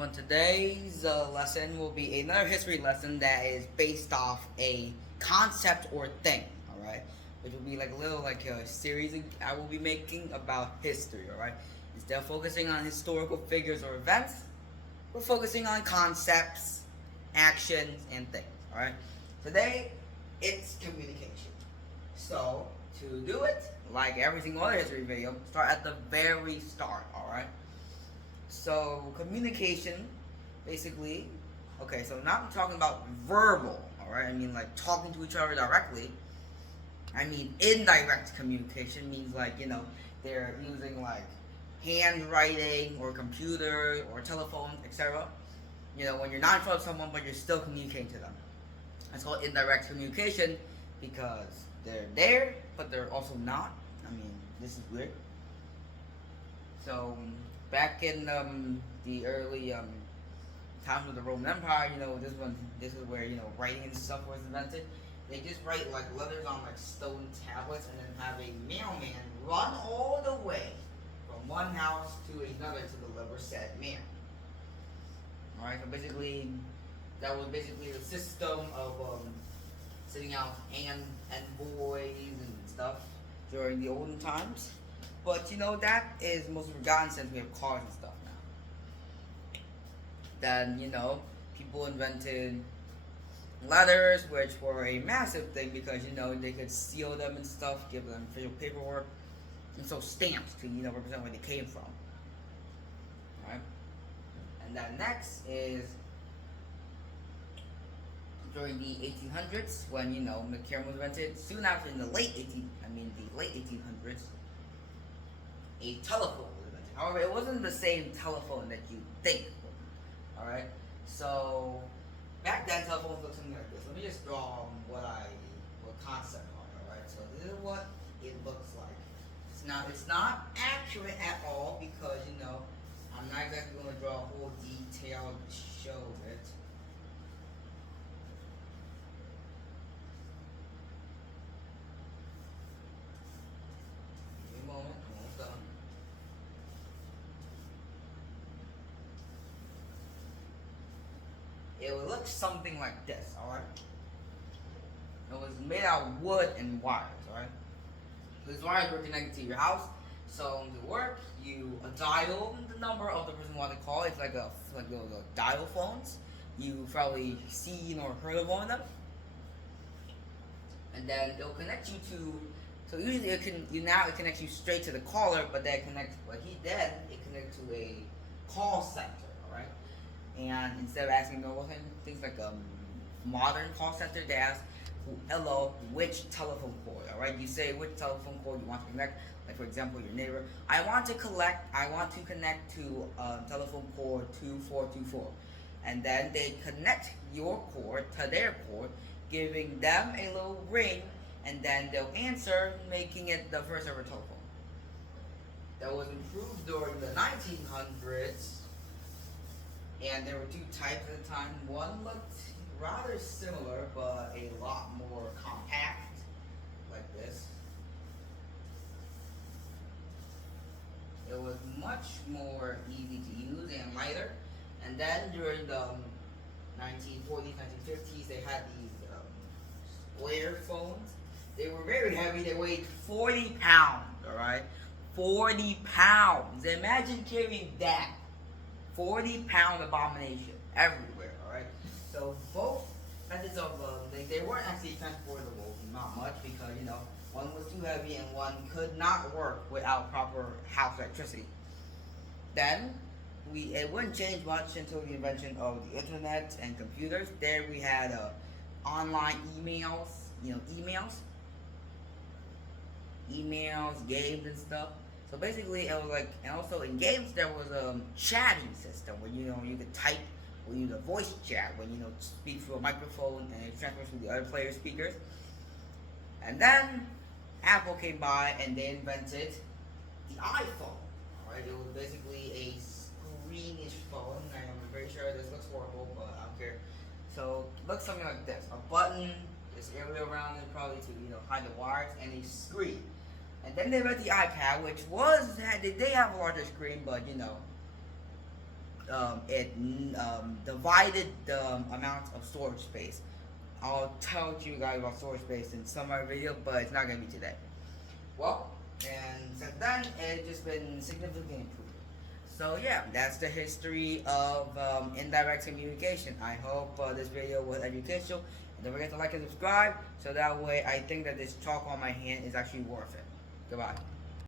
everyone. Today's lesson will be another history lesson that is based off a concept or thing, alright? Which will be like a little like a series I will be making about history, alright? Instead of focusing on historical figures or events, we're focusing on concepts, actions, and things, alright? Today, it's communication. So, to do it, like every single other history video, start at the very start, alright? So communication, basically, okay. So now I'm talking about verbal. All right, I mean like talking to each other directly. I mean indirect communication means like they're using like handwriting or computer or telephone, etc. When you're not in front of someone but you're still communicating to them. It's called indirect communication because they're there but they're also not. I mean this is weird. So back in the early times of the Roman Empire, this is where writing and stuff was invented. They just write like letters on like stone tablets and then have a mailman run all the way from one house to another to deliver said mail. All right, so basically that was basically the system of sending out envoys and stuff during the olden times. But that is mostly forgotten since we have cars and stuff now. Then people invented letters, which were a massive thing because they could seal them and stuff, give them official paperwork, and so stamps to represent where they came from. Alright? And then next is during the 1800s when the camera was invented. Soon after, in the late 1800s, a telephone was invented. However, it wasn't the same telephone that you think. Alright? So back then telephones looked something like this. Let me just draw what concept are, alright? So this is what it looks like. It's not accurate at all because I'm not exactly going to draw a whole detailed show of it. Give me a moment, I'm almost done. It would look something like this, alright? It was made out of wood and wires, alright? These wires were connected to your house. So to work, you dial the number of the person you want to call. It's like those dial phones. You've probably seen or heard of one of them. And then it'll connect you to. So usually it connects you straight to the caller, but it connects to a call center, alright? And instead of asking normal things like modern call center, they ask, hello, which telephone cord, alright? You say which telephone cord you want to connect. Like for example, your neighbor, I want to connect to telephone cord 2424. And then they connect your cord to their cord, giving them a little ring, and then they'll answer, making it the first ever telephone. That was improved during the 1900s. And there were two types at the time. One looked rather similar, but a lot more compact, like this. It was much more easy to use and lighter. And then during the 1940s, 1950s, they had these square phones. They were very heavy. They weighed 40 pounds, alright? 40 pounds. Imagine carrying that. 40-pound abomination everywhere, alright? So both methods of, they weren't actually transportable, not much, because, one was too heavy and one could not work without proper house electricity. Then, it wouldn't change much until the invention of the internet and computers. There we had online emails, emails, games and stuff. So basically, it was like, and also in games there was a chatting system where you could type, or use a voice chat when speak through a microphone and it transfers to the other player's speakers. And then Apple came by and they invented the iPhone. Alright, it was basically a screenish phone. I'm very sure this looks horrible, but I don't care. So it looks something like this: a button, this area around it probably to hide the wires, and a screen. And then they made the iPad, which they have a larger screen, but divided the amount of storage space. I'll tell you guys about storage space in some other video, but it's not gonna be today. Well, and since then, it's just been significantly improved. So yeah, that's the history of indirect communication. I hope this video was educational. And don't forget to like and subscribe, so that way I think that this chalk on my hand is actually worth it. Goodbye.